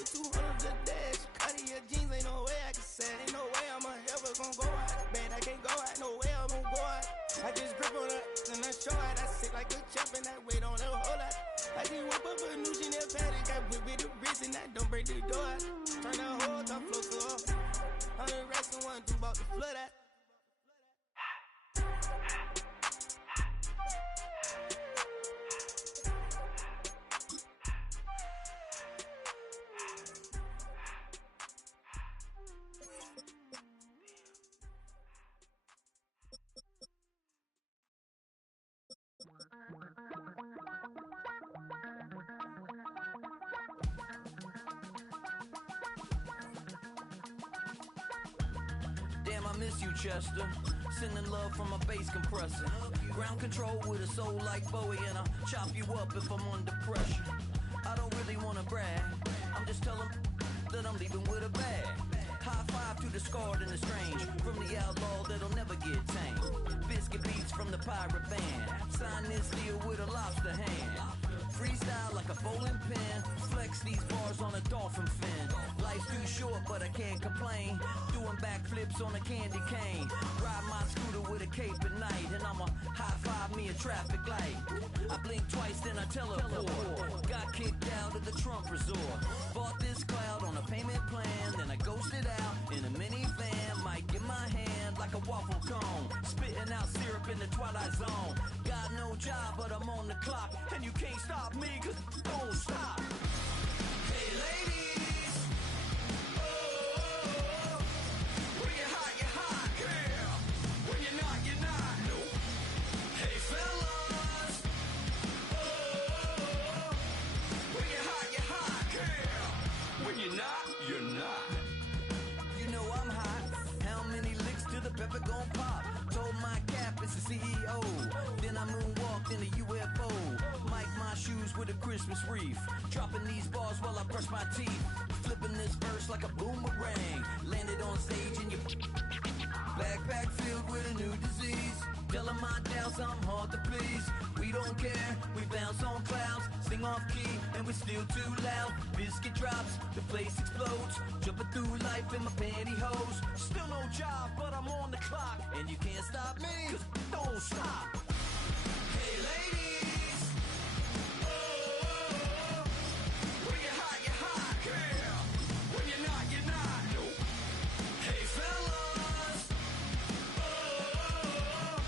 with 200 the dash. Cartier jeans, ain't no way I can say. Ain't no way I'm ever gonna go out. Man, I can't go out, no way I'm gonna go out. I just grip on her and I show out. I sit like a champ and I wait on her whole lot. I just whip up a new Chanel pattern. Got whip with the wrist and I don't break the door out. Turn the whole top floor to off. 100 racks and 1, 2 bought the flood out. Damn, I miss you, Chester. Sending love from a bass compressor. Ground control with a soul like Bowie, and I'll chop you up if I'm under pressure. I don't really wanna brag. I'm just telling that I'm leaving with a bag. High five to the scarred and the strange. From the outlaw that'll never get tamed. Biscuit beats from the pirate band. Sign this deal with a lobster hand. Freestyle like a bowling pin. Flex these bars on a dolphin fin. Life's too short, but I can't complain. Doing backflips on a candy cane. Ride my scooter with a cape at night. And I'ma high five me a traffic light. I blink twice, then I teleport. Got kicked out of the Trump resort. Bought this cloud on a payment plan. Then I ghosted out in a minivan. Mic in my hand like a waffle cone. Spitting out syrup in the twilight zone. Got no job, but I'm on the clock. And you can't stop me, cause don't stop. Hey ladies, oh, when you're hot, girl. When you're not, nope. Hey fellas, oh, when you're hot, girl. When you're not. You know I'm hot. How many licks till the pepper gon' pop? Told my cap it's the CEO. Then I moonwalked in a UFO. Mic my shoes with a Christmas wreath. Dropping these bars while I brush my teeth. Flipping this verse like a boomerang. Landed on stage in your backpack filled with a new disease. Telling my doubts I'm hard to please. We don't care, we bounce on clouds. Sing off key and we're still too loud. Biscuit drops, the place explodes. Jumping through life in my pantyhose. Still no job, but I'm on the clock. And you can't stop me, cause don't stop. Hey ladies, oh, when you're hot, girl. When you're not, nope. Hey fellas, oh,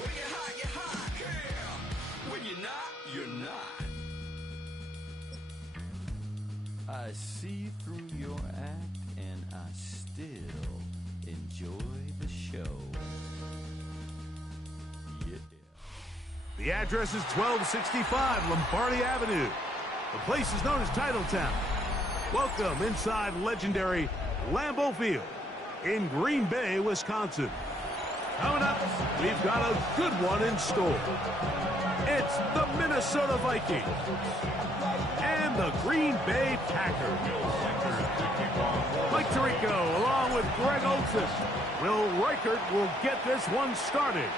when you're hot, girl. When you're not. I see through your act and I still enjoy the show. Yeah. The address is 1265 Lombardi Avenue. The place is known as Titletown. Welcome inside legendary Lambeau Field in Green Bay, Wisconsin. Coming up, we've got a good one in store. It's the Minnesota Vikings and the Green Bay Packers. Mike Tirico along with Greg Olson. Will Reichert will get this one started.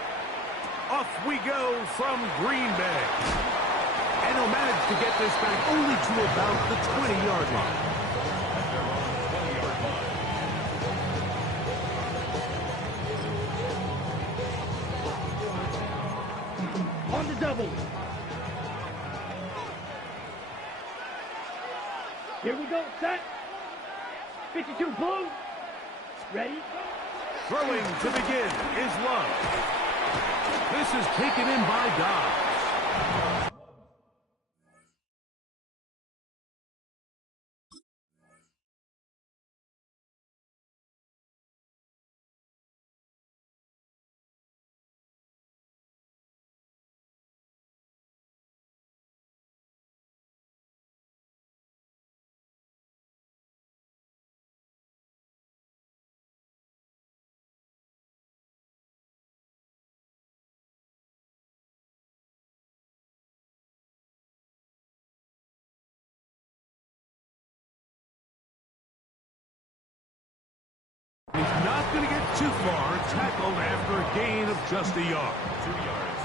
Off we go from Green Bay. And he'll manage to get this back only to about the 20-yard line. On the double. Here we go, set. 52 blue. Ready? Throwing to begin is Love. This is taken in by Dobbs. He's not going to get too far, tackled after a gain of just a yard. 2 yards.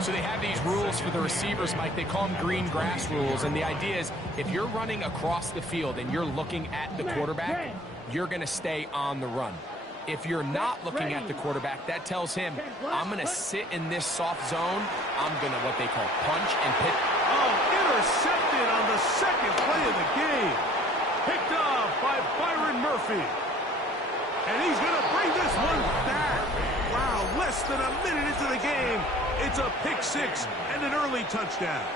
So they have these rules for the receivers, Mike. They call them green grass rules. And the idea is if you're running across the field and you're looking at the quarterback, you're going to stay on the run. If you're not looking at the quarterback, that tells him, I'm going to sit in this soft zone. I'm going to what they call punch and pick. Oh, intercepted on the second play of the game. Picked off by Byron Murphy. And he's going to bring this one back. Wow, less than a minute into the game. It's a pick six and an early touchdown.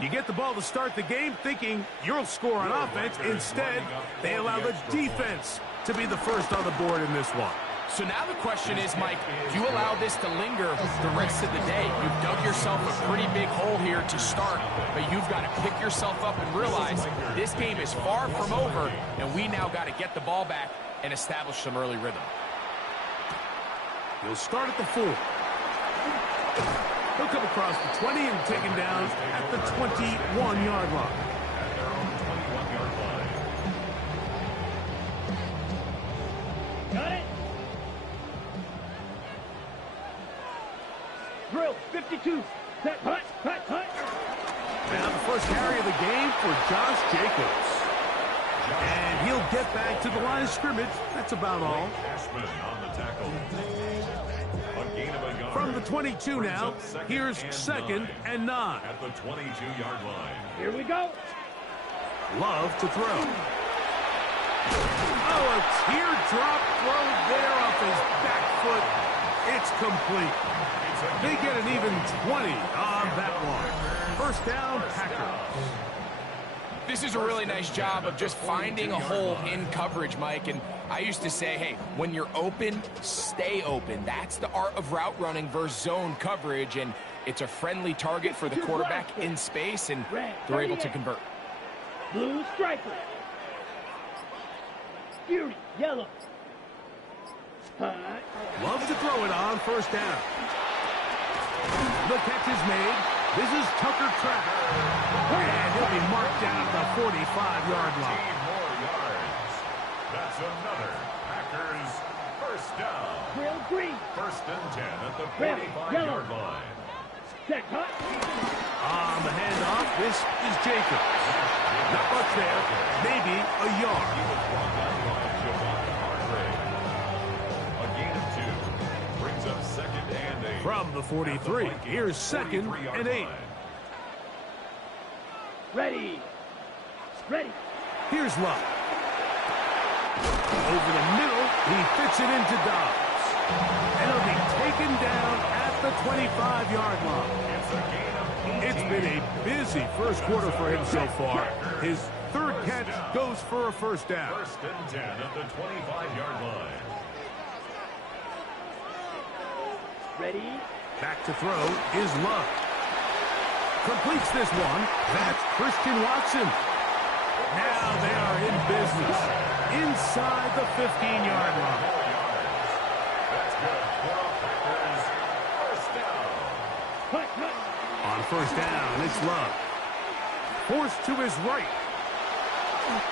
You get the ball to start the game thinking you'll score on offense. Instead, they allow the defense to be the first on the board in this one. So now the question is, Mike, do you allow this to linger the rest of the day? You've dug yourself a pretty big hole here to start, but you've got to pick yourself up and realize this game is far from over, and we now got to get the ball back and establish some early rhythm. He'll start at the 4. He'll come across the 20 and take him down at the 21-yard line. Got it. Drill 52. Set, hut. Now the first carry of the game for Josh Jacobs. And he'll get back to the line of scrimmage. That's about all. From the 22 now, here's 2nd and 9. At the 22-yard line. Here we go. Love to throw. Oh, a teardrop throw there off his back foot. It's complete. They get an even 20 on that one. First down, Packers. This is a really nice job of just finding a hole in coverage, Mike. And I used to say, hey, when you're open, stay open. That's the art of route running versus zone coverage. And it's a friendly target for the quarterback in space, and they're able to convert. Blue striker. Fury, yellow. Hut. Love to throw it on first down. The catch is made. This is Tucker Kraft. And he'll be marked down at the 45-yard line. 15 more yards. That's another Packers first down. Drill green. 1st and 10 at the Red, 45-yard line. Set, hut. On the handoff, this is Jacobs. Not much there. Maybe a yard. He was brought down by Javon Hargrave. A gain of 2 brings up 2nd and 8. From the 43, here's 2nd and 8. Ready. Here's Love. Over the middle, he fits it into Dobbs. And he'll be taken down at the 25-yard line. It's been a busy first quarter for him so far. His 3rd catch goes for a first down. 1st and 10 at the 25-yard line. Ready. Back to throw is Love. Completes this one. That's Christian Watson. Now they are in business inside the 15-yard line. That's good for a Packers first down. Hut. On first down, it's Love. Forced to his right.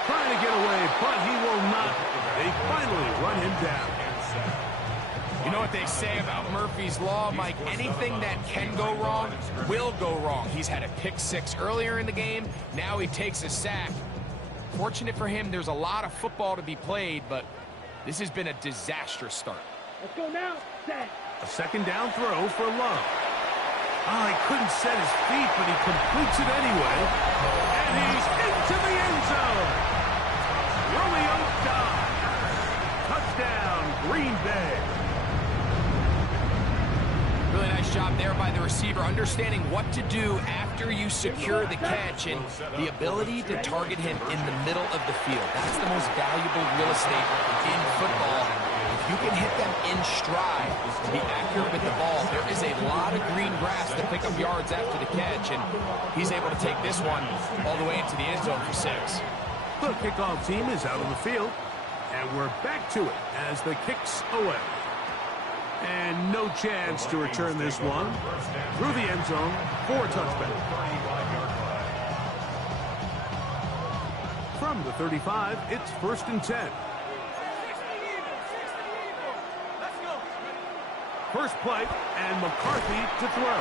Trying to get away, but he will not. They finally run him down. You know what they say about Murphy's Law, Mike? Anything that can go wrong will go wrong. He's had a pick 6 earlier in the game. Now he takes a sack. Fortunate for him, there's a lot of football to be played, but this has been a disastrous start. Let's go now. Set. A 2nd down throw for Love. Oh, he couldn't set his feet, but he completes it anyway. And he's into the end zone. Romeo Dobbs. Touchdown, Green Bay. Really nice job there by the receiver, understanding what to do after you secure the catch and the ability to target him in the middle of the field. That's the most valuable real estate in football. If you can hit them in stride, be accurate with the ball, there is a lot of green grass to pick up yards after the catch, and he's able to take this one all the way into the end zone for 6. The kickoff team is out on the field, and we're back to it as the kick's away. And no chance to return this one through the end zone for a touchback. From the 35, it's 1st and 10. First play, and McCarthy to throw.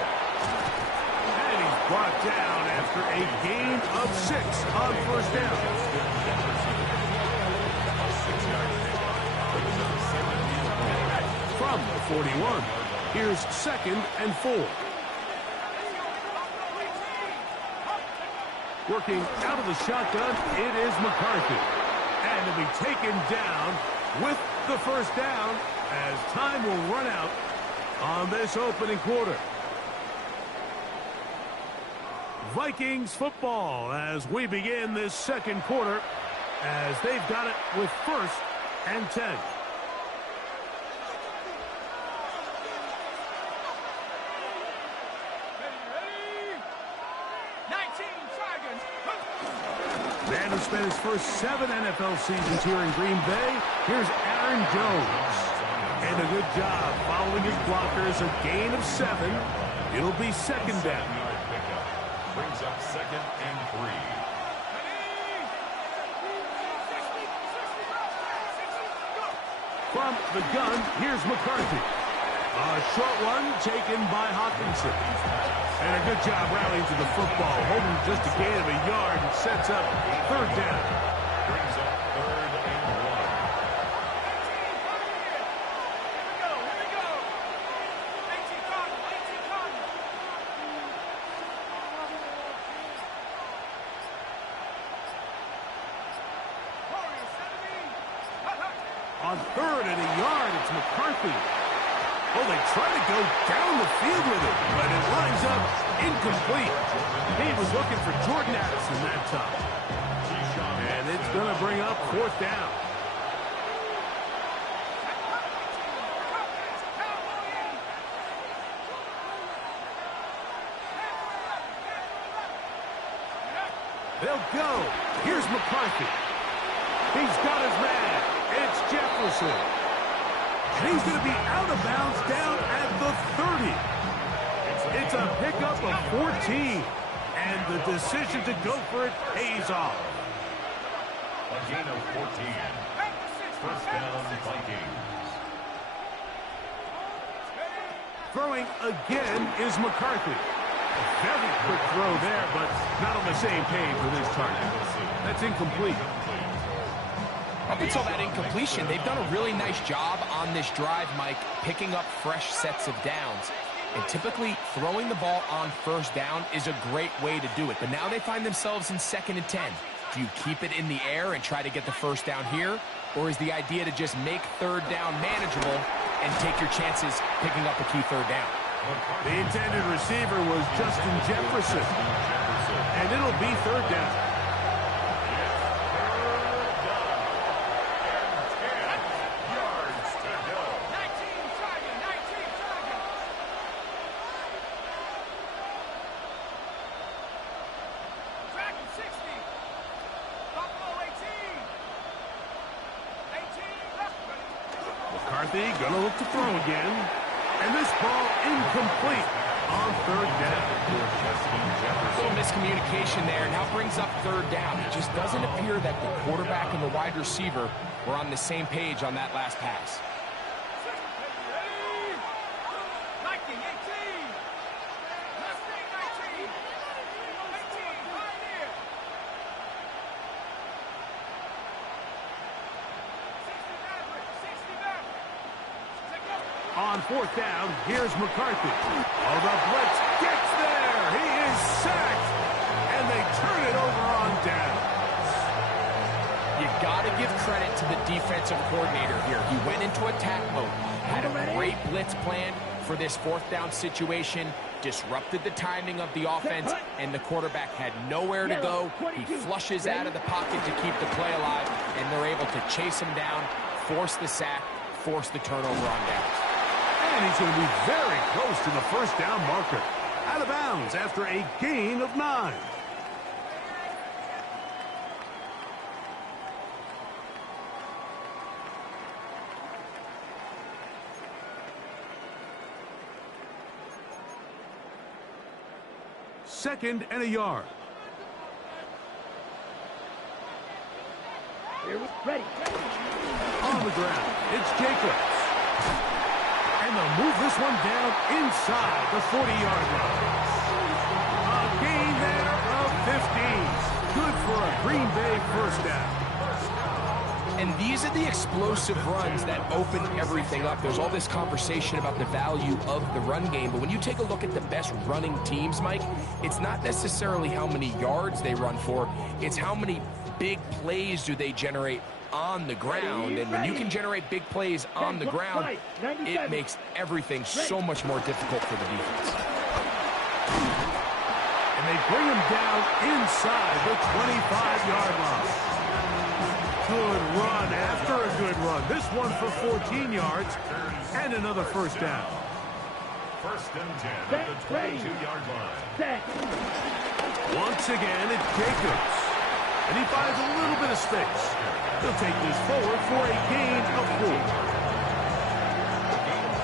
And he's brought down after a gain of 6 on first down. From the 41, here's 2nd and 4. Working out of the shotgun, it is McCarthy. And he'll be taken down with the first down as time will run out on this opening quarter. Vikings football as we begin this second quarter as they've got it with 1st and 10. Man who spent his first 7 NFL seasons here in Green Bay, here's Aaron Jones. And a good job following his blockers, a gain of 7. It'll be 2nd down. Brings up 2nd and 3. From the gun, here's McCarthy. A short one taken by Hawkinson. And a good job rallying to the football, holding just a gain of a yard and sets up 3rd down. Brings up 3rd and 1. On 3rd and a yard, it's McCarthy. Oh, they try to go down the field with it, but it lines up incomplete. He was looking for Jordan Addison that time. And it's going to bring up 4th down. They'll go. Here's McCarthy. He's got his man. It's Jefferson. And he's going to be out of bounds down at the 30. It's a pickup of 14. And the decision to go for it pays off. A gain of 14. 1st down, Vikings. Throwing again is McCarthy. A very quick throw there, but not on the same page with his target. That's incomplete. Up until that incompletion, they've done a really nice job on this drive, Mike, picking up fresh sets of downs. And typically, throwing the ball on 1st down is a great way to do it. But now they find themselves in 2nd and 10. Do you keep it in the air and try to get the 1st down here? Or is the idea to just make 3rd down manageable and take your chances picking up a key 3rd down? The intended receiver was Justin Jefferson. And it'll be 3rd down. McCarthy going to look to throw again. And this ball incomplete on 3rd down. A little miscommunication there. Now brings up 3rd down. It just doesn't appear that the quarterback and the wide receiver were on the same page on that last pass. On 4th down, here's McCarthy. Oh, the blitz gets there. He is sacked. And they turn it over on downs. You got to give credit to the defensive coordinator here. He went into attack mode, had a great blitz plan for this 4th down situation, disrupted the timing of the offense, and the quarterback had nowhere to go. He flushes out of the pocket to keep the play alive, and they're able to chase him down, force the sack, force the turnover on downs. And he's going to be very close to the 1st down marker. Out of bounds after a gain of 9. Second and a yard. Here we ready. On the ground, it's Jacobs. And they'll move this one down inside the 40-yard line. A gain there of 15. Good for a Green Bay first down. And these are the explosive runs that open everything up. There's all this conversation about the value of the run game, but when you take a look at the best running teams, Mike, it's not necessarily how many yards they run for, it's how many big plays do they generate on the ground. And when you can generate big plays on the ground, it makes everything so much more difficult for the defense. And they bring him down inside the 25-yard line. Good run after a good run. This one for 14 yards and another first down. First and 10 at the 22-yard line. Once again, it's Jacobs. And he finds a little bit of space. He'll take this forward for a gain of 4.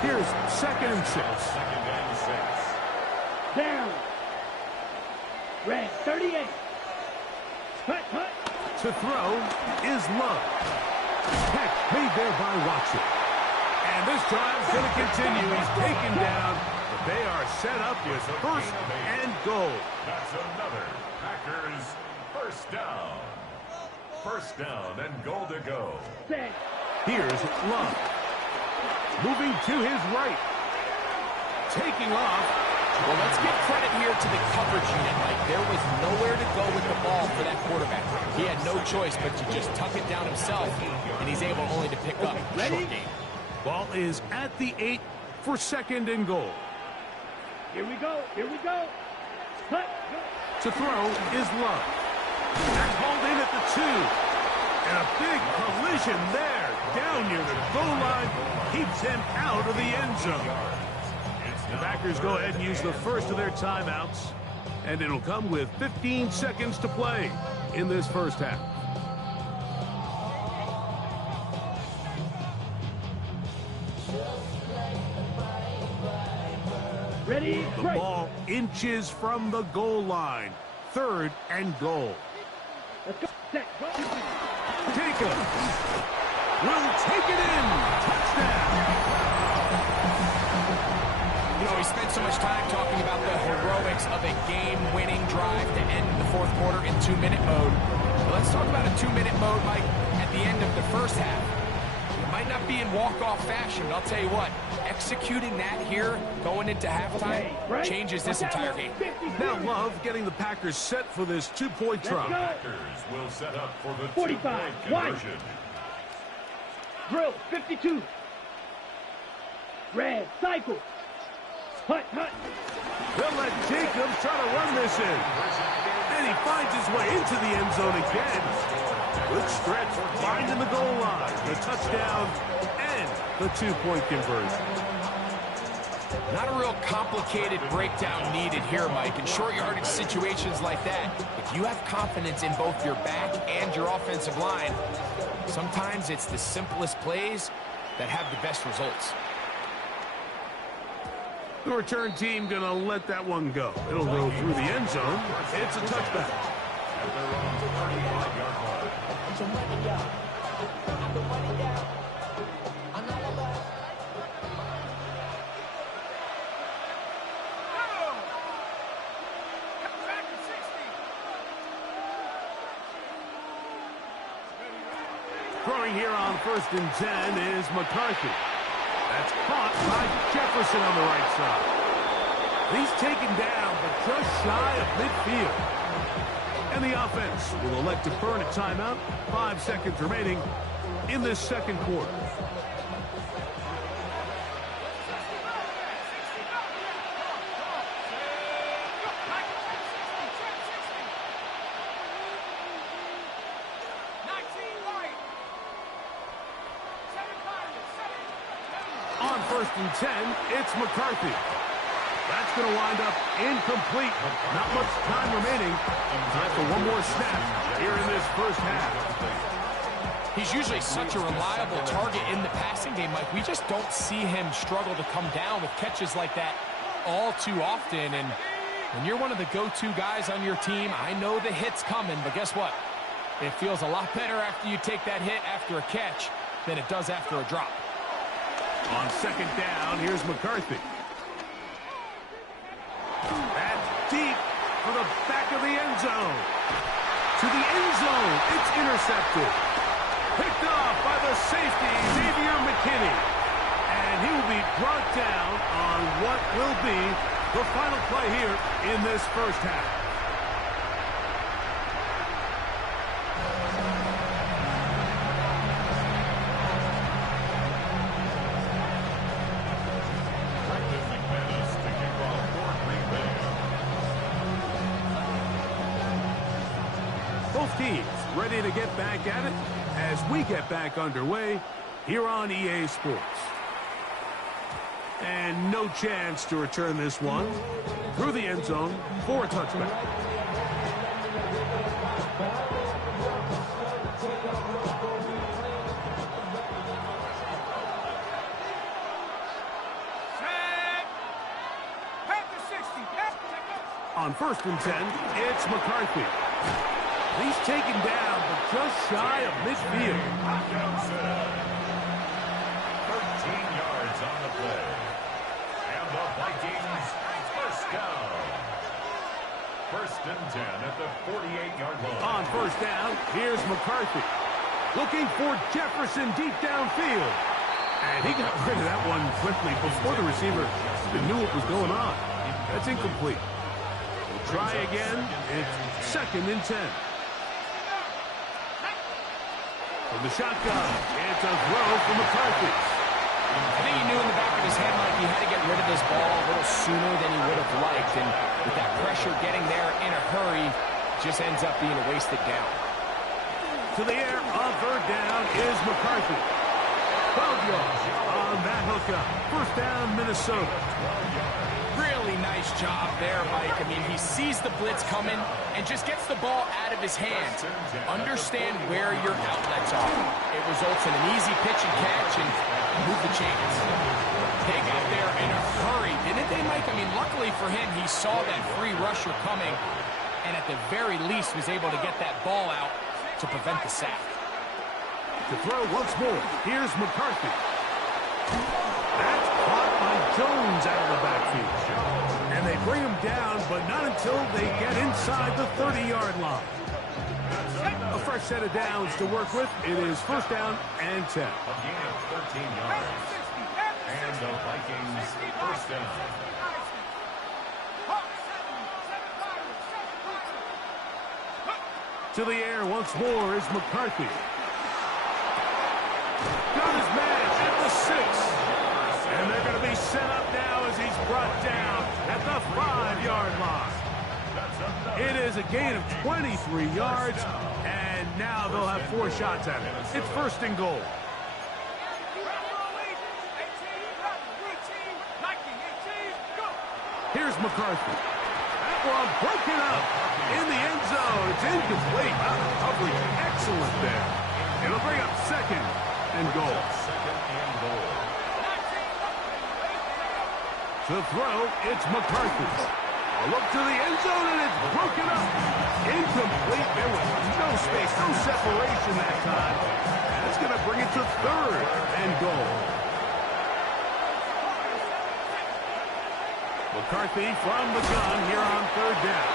Here's 2nd and 6. Second and 6. Down. Red 38. Hut. To throw is Love. Catch made there by Watson. And this drive's going to continue. He's taken down, but they are set up with first and goal. That's another Packers first down. First down and goal to go. Here's Love. Moving to his right. Taking off. Well, let's give credit here to the coverage unit, Mike. There was nowhere to go with the ball for that quarterback. He had no choice but to just tuck it down himself, and he's able only to pick up a short gain. Ball is at the 8 for 2nd and goal. Here we go. Hut. To throw is Love. That called in at the 2. And a big collision there down near the goal line keeps him out of the end zone. The Packers go ahead and use the first of their timeouts, and it'll come with 15 seconds to play in this first half. Ready, The ball inches from the goal line. 3rd and goal. Let's go. Set. Go. Jacobs will take it in. Touchdown. You know, we spent so much time talking about the heroics of a game-winning drive to end the 4th quarter in 2-minute mode. But let's talk about a 2-minute mode, Mike, at the end of the first half. It might not be in walk-off fashion, but I'll tell you what, executing that here, going into halftime, changes this entire game. Now Love getting the Packers set for this 2-point try. Packers will set up for the 45, 2-point wide. conversion. Drill 52. Red cycle. Hut. They'll let Jacobs try to run this in. And he finds his way into the end zone again. Good stretch, finding the goal line, the touchdown, and the 2-point conversion. Not a real complicated breakdown needed here, Mike. In short yardage situations like that, if you have confidence in both your back and your offensive line, sometimes it's the simplest plays that have the best results. The return team going to let that one go. It'll go through the end zone. It's a touchback. And they're on the 35-yard line. Throwing here on 1st and 10 is McCarthy. That's caught by Jefferson on the right side. He's taken down, but just shy of midfield. And the offense will elect to burn a timeout. 5 seconds remaining in this 2nd quarter. On 1st and 10, it's McCarthy. That's going to wind up incomplete. Not much time remaining. Time for one more snap here in this first half. He's usually such a reliable target in the passing game, Mike. We just don't see him struggle to come down with catches like that all too often. And when you're one of the go-to guys on your team, I know the hit's coming, but guess what? It feels a lot better after you take that hit after a catch than it does after a drop. On second down, here's McCarthy. That's deep for the back of the end zone. To the end zone, it's intercepted. Picked off by the safety, Xavier McKinney. And he will be brought down on what will be the final play here in this first half. Both teams ready to get back at it as we get back underway here on EA Sports. And no chance to return this one through the end zone for a touchback. On 1st and 10, it's McCarthy. He's taken down, but just shy of midfield. 13 yards on the play. And the Vikings first down. 1st and 10 at the 48-yard line. On 1st down, here's McCarthy. Looking for Jefferson deep downfield. And he got rid of that one quickly before the receiver even knew what was going on. That's incomplete. We'll try again. It's 2nd and 10. From the shotgun, it's a throw from McCarthy. I think he knew in the back of his head, Mike, he had to get rid of this ball a little sooner than he would have liked. And with that pressure getting there in a hurry, just ends up being a wasted down. To the air on 3rd down is McCarthy. 12 yards on that hookup. 1st down, Minnesota. Really nice job there, Mike. I mean, he sees the blitz coming and just gets the ball out of his hands. Understand where your outlets are. It results in an easy pitch and catch and move the chains. They got there in a hurry, didn't they, Mike? I mean, luckily for him, he saw that free rusher coming and at the very least was able to get that ball out to prevent the sack. To throw once more, here's McCarthy. That's caught by Jones out of the backfield. And they bring him down, but not until they get inside the 30-yard line. A fresh set of downs to work with. It is 1st down and 10. A gain of 13 yards. And the Vikings first down. To the air once more is McCarthy. Got his man at the 6. And they're going to be set up now as he's brought down at the 5-yard line. It is a gain of 23 yards, and now they'll have 4 shots at it. It's 1st and goal. Here's McCarthy. That one broken up in the end zone. It's incomplete. Coverage excellent there. It'll bring up 2nd and goal. 2nd and goal. To throw, it's McCarthy. A look to the end zone, and it's broken up. Incomplete. There was no space, no separation that time. That's going to bring it to 3rd and goal. McCarthy from the gun here on 3rd down.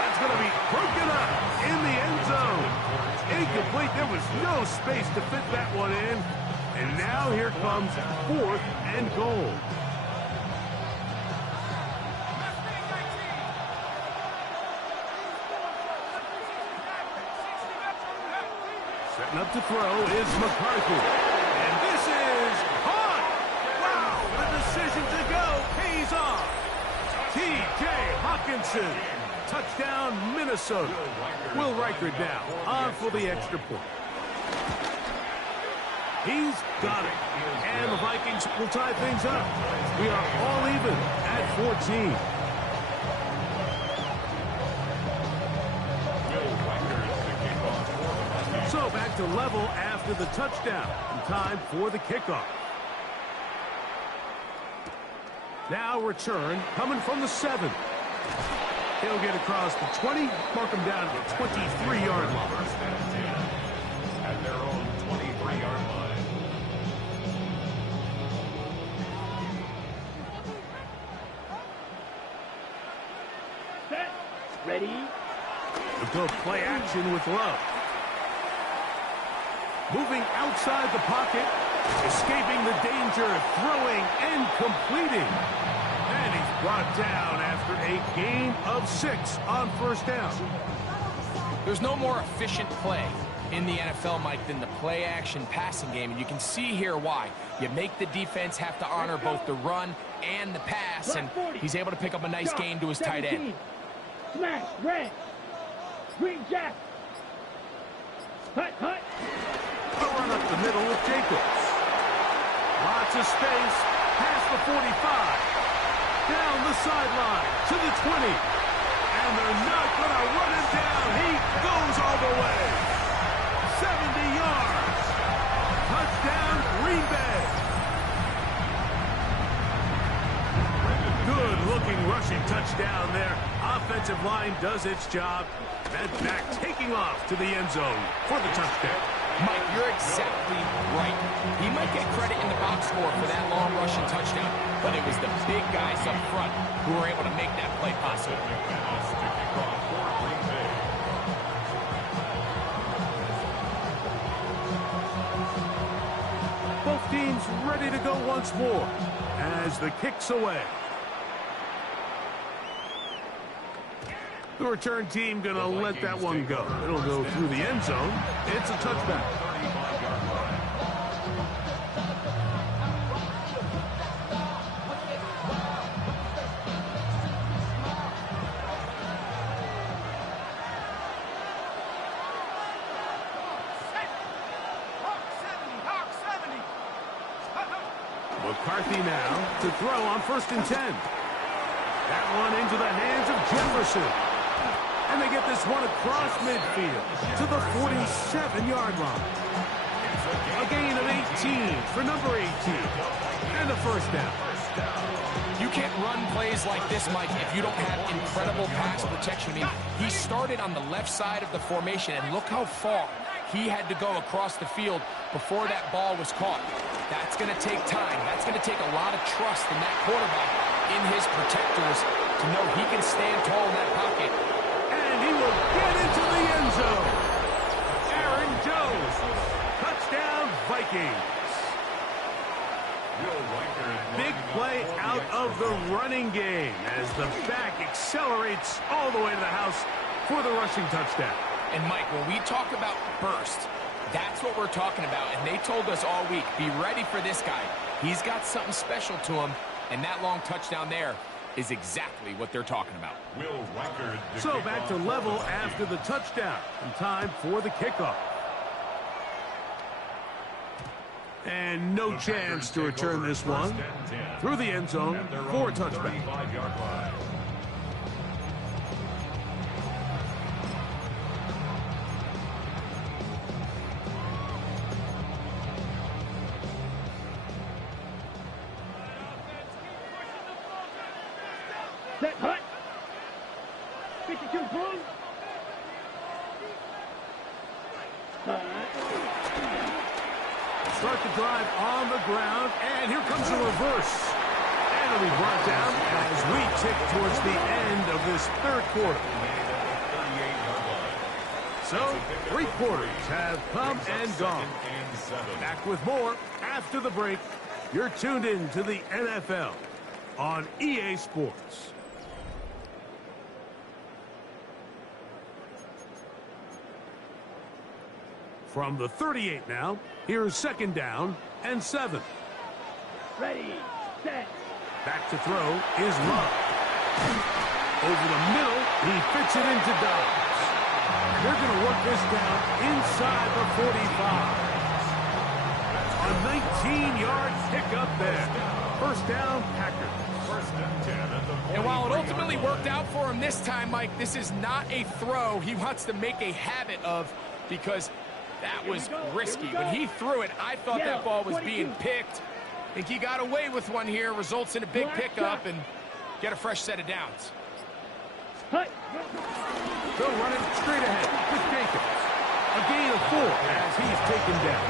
That's going to be broken up in the end zone. Incomplete. There was no space to fit that one in. And now here comes 4th and goal. Setting up to throw is McCarthy. And this is caught. Wow, the decision to go pays off. T.J. Hawkinson. Touchdown, Minnesota. Will Riker down on for the extra point. He's got it. And the Vikings will tie things up. We are all even at 14. So back to level after the touchdown. And time for the kickoff. Now return coming from the 7. He'll get across the 20, mark him down to the 23-yard line. First and 10 at their own 23-yard line. Ready? They'll go play action with Love. Moving outside the pocket, escaping the danger, throwing and completing. And he's brought down after a gain of 6 on first down. There's no more efficient play in the NFL, Mike, than the play-action passing game, and you can see here why. You make the defense have to honor both the run and the pass, and he's able to pick up a nice gain to his tight end. Smash, red, green jack. Hut, hut. A run up the middle with Jacobs. Lots of space, past the 45. Down the sideline to the 20. And they're not going to run him down. He goes all the way. 70 yards. Touchdown, Green Bay. Good-looking rushing touchdown there. Offensive line does its job. And back taking off to the end zone for the touchdown. Mike, you're exactly right. He might get credit in the box score for that long rushing touchdown, but it was the big guys up front who were able to make that play possible. Both teams ready to go once more as the kick's away. The return team going to let that one go. It'll go through the end zone. It's a touchback. McCarthy now to throw on 1st and 10. That one into the hands of Jefferson. And they get this one across midfield to the 47-yard line. A gain of 18 for number 18. And a first down. You can't run plays like this, Mike, if you don't have incredible pass protection. I mean, he started on the left side of the formation, and look how far he had to go across the field before that ball was caught. That's going to take time. That's going to take a lot of trust in that quarterback, in his protectors, to know he can stand tall in that pocket. And he will get into the end zone. Aaron Jones. Touchdown, Vikings. Big play out of the running game as the back accelerates all the way to the house for the rushing touchdown. And, Mike, when we talk about burst, that's what we're talking about. And they told us all week, be ready for this guy. He's got something special to him, and that long touchdown there is exactly what they're talking about. So back to level after the touchdown, and time for the kickoff. And no chance to return this one through the end zone for a touchback. Set, hut. 52 boom. Start the drive on the ground, and here comes a reverse. And it'll be brought down as we tick towards the end of this third quarter. So, 3 quarters have come and gone. Back with more after the break. You're tuned in to the NFL on EA Sports. From the 38 now, here's 2nd down and 7. Ready, set. Back to throw is Love. Over the middle, he fits it into Dobbs. They're going to work this down inside the 45. A 19-yard pickup there. First down, Packers. 1st and 10 at the 40. And while it ultimately worked out for him this time, Mike, this is not a throw he wants to make a habit of, because that was risky. When he threw it, I thought that ball was being picked. I think he got away with one here, results in a big pickup, and get a fresh set of downs. Hut. They'll run it straight ahead with Jacobs. A gain of 4 as he's taken down.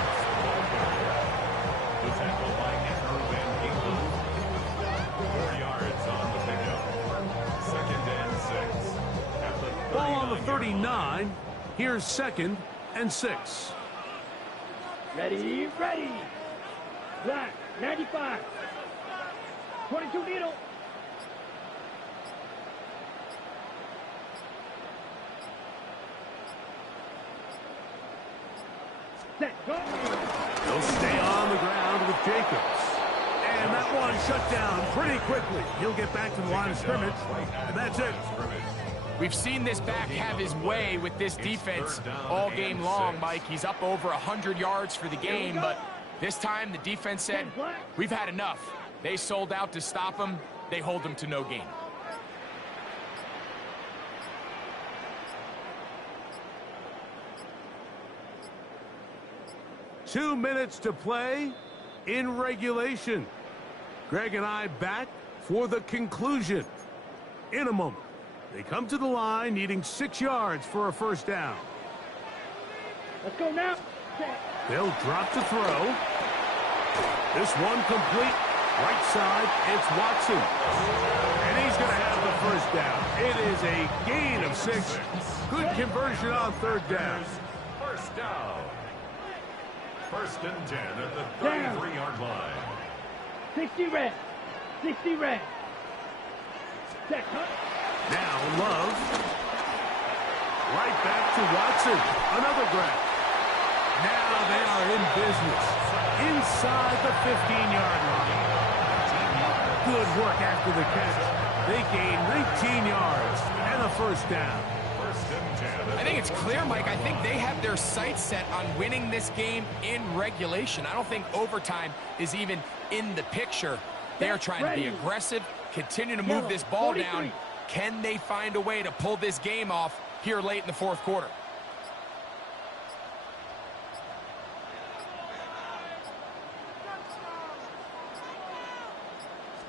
The tackle by Andrew Van Ginkel. 4 yards on the pickup. 2nd and 6 at the 39. Here's 2nd and 6. Ready, ready. Black, 95. 22 needle. Set, go. He'll stay on the ground with Jacobs. And that one shut down pretty quickly. He'll get back to the line of scrimmage, and that's it. We've seen this back have his way with this defense all game long, Mike. He's up over 100 yards for the game, but this time the defense said, we've had enough. They sold out to stop him. They hold him to no gain. Two minutes to play in regulation. Greg and I back for the conclusion. In a moment, they come to the line needing 6 yards for a first down. Let's go now. They'll drop to throw. This one complete. Right side, it's Watson. And he's going to have the first down. It is a gain of 6. Good conversion on third down. First down. 1st and 10 at the 33-yard line. 60 red. 60 red. Set, huh? Now Love. Right back to Watson. Another grab. Now they are in business. Inside the 15-yard line. Good work after the catch. They gain 19 yards and a first down. 1st and 10. I think it's clear, Mike. I think they have their sights set on winning this game in regulation. I don't think overtime is even in the picture. They are trying to be aggressive, continue to move this ball down. Can they find a way to pull this game off here late in the 4th quarter?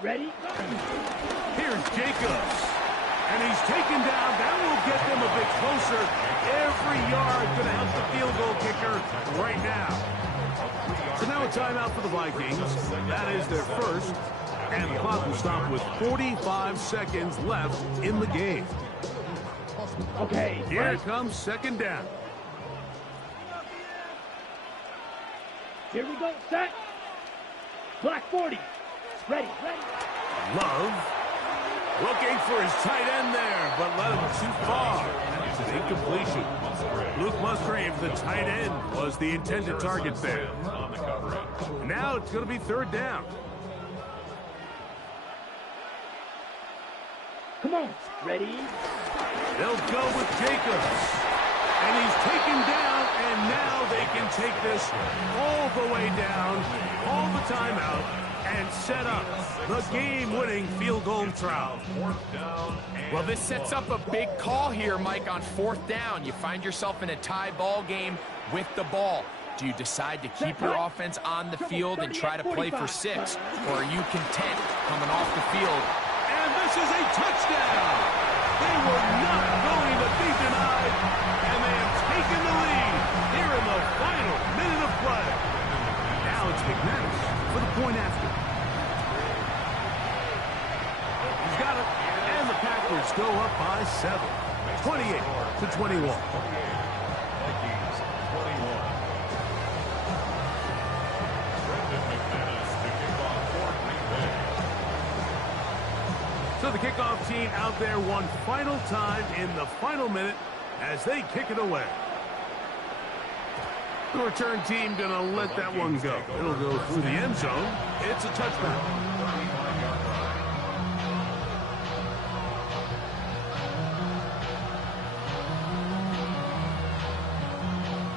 Ready? Here's Jacobs. And he's taken down. That will get them a bit closer. Every yard going to help the field goal kicker right now. So now a timeout for the Vikings. That is their first. And the clock will stop with 45 seconds left in the game. Okay. Here it comes, 2nd down. Here we go. Set. Black 40. Ready, ready. Love. Looking for his tight end there, but let him too far. That's an incompletion. Luke Musgrave, the tight end, was the intended target there. Now it's going to be 3rd down. Come on. Ready? They'll go with Jacobs. And he's taken down, and now they can take this all the way down, call the timeout, and set up the game-winning field goal try. Well, this sets up a big call here, Mike, on 4th down. You find yourself in a tie ball game with the ball. Do you decide to keep your offense on the field and try to play for 6? Or are you content coming off the field? And this is a touchdown! They were not going to be denied, and they have taken the lead here in the final minute of play. Now it's McManus for the point after. He's got it, and the Packers go up by 7, 28-21. Vikings 21. Brendan McManus to kick off for Green Bay. So the kickoff team out there one final time in the final minute as they kick it away. The return team going to let that one go. It'll go through the end zone. It's a touchback.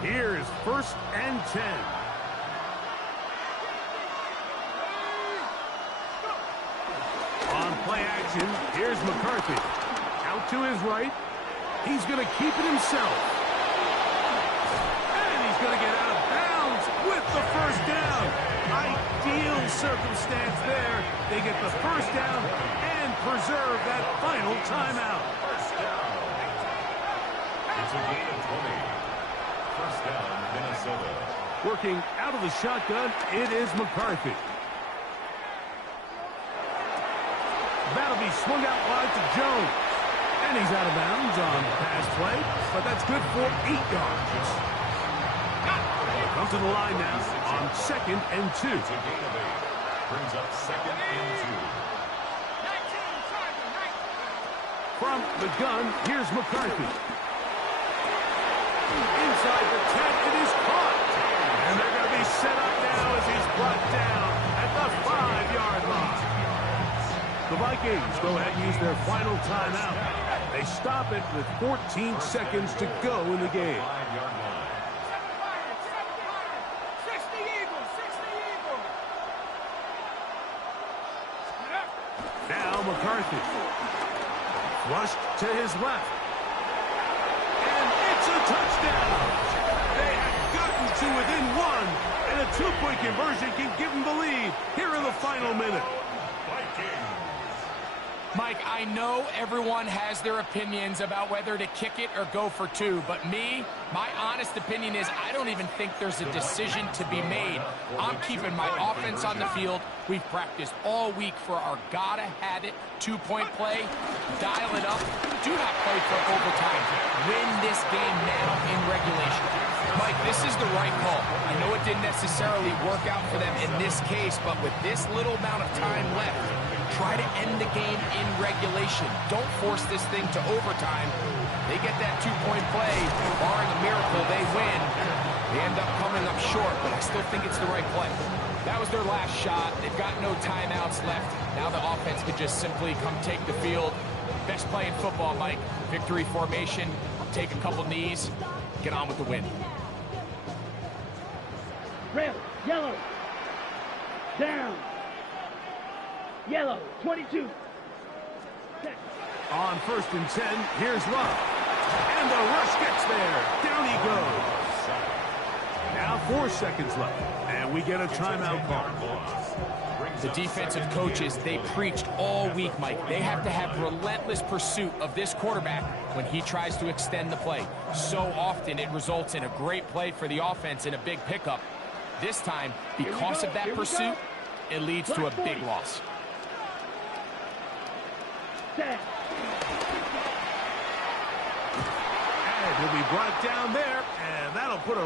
Here's 1st and 10. On play action, here's McCarthy. Out to his right. He's going to keep it himself. And he's going to get out of bounds with the first down. Ideal circumstance there. They get the first down and preserve that final timeout. First down. It's a gain of 20. First down, Minnesota. Working out of the shotgun, it is McCarthy. That'll be swung out wide to Jones. And he's out of bounds on the pass play, but that's good for 8 yards. Come to the line now on 2nd and 2. It's a gain of 8. Brings up 2nd and 2. From the gun, here's McCarthy. Inside the 10, it is caught. And they're going to be set up now as he's brought down at the 5-yard line. The Vikings go ahead and use their final timeout. They stop it with 14 seconds to go in the game. 5-yard line. Now McCarthy. Rushed to his left. And it's a touchdown. They have gotten to within 1. And a 2-point conversion can give them the lead here in the final minute. Mike, I know everyone has their opinions about whether to kick it or go for 2, but my honest opinion is I don't even think there's a decision to be made. I'm keeping my offense on the field. We've practiced all week for our gotta-have-it 2-point play. Dial it up. Do not play for overtime. Win this game now in regulation. Mike, this is the right call. I know it didn't necessarily work out for them in this case, but with this little amount of time left, try to end the game in regulation. Don't force this thing to overtime. They get that 2-point play. Barring a miracle, they win. They end up coming up short, but I still think it's the right play. That was their last shot. They've got no timeouts left. Now the offense can just simply come take the field. Best play in football, Mike. Victory formation. Take a couple knees. Get on with the win. Red, yellow. Down. Yellow, 22. Set. On 1st and 10, here's Love. And the rush gets there. Down he goes. Now 4 seconds left. And we get a timeout call. The defensive coaches, they preached all week, Mike. They have to have relentless pursuit of this quarterback when he tries to extend the play. So often it results in a great play for the offense and a big pickup. This time, because of that pursuit, it leads to a big loss. Set. And he'll be brought down there, and that'll put a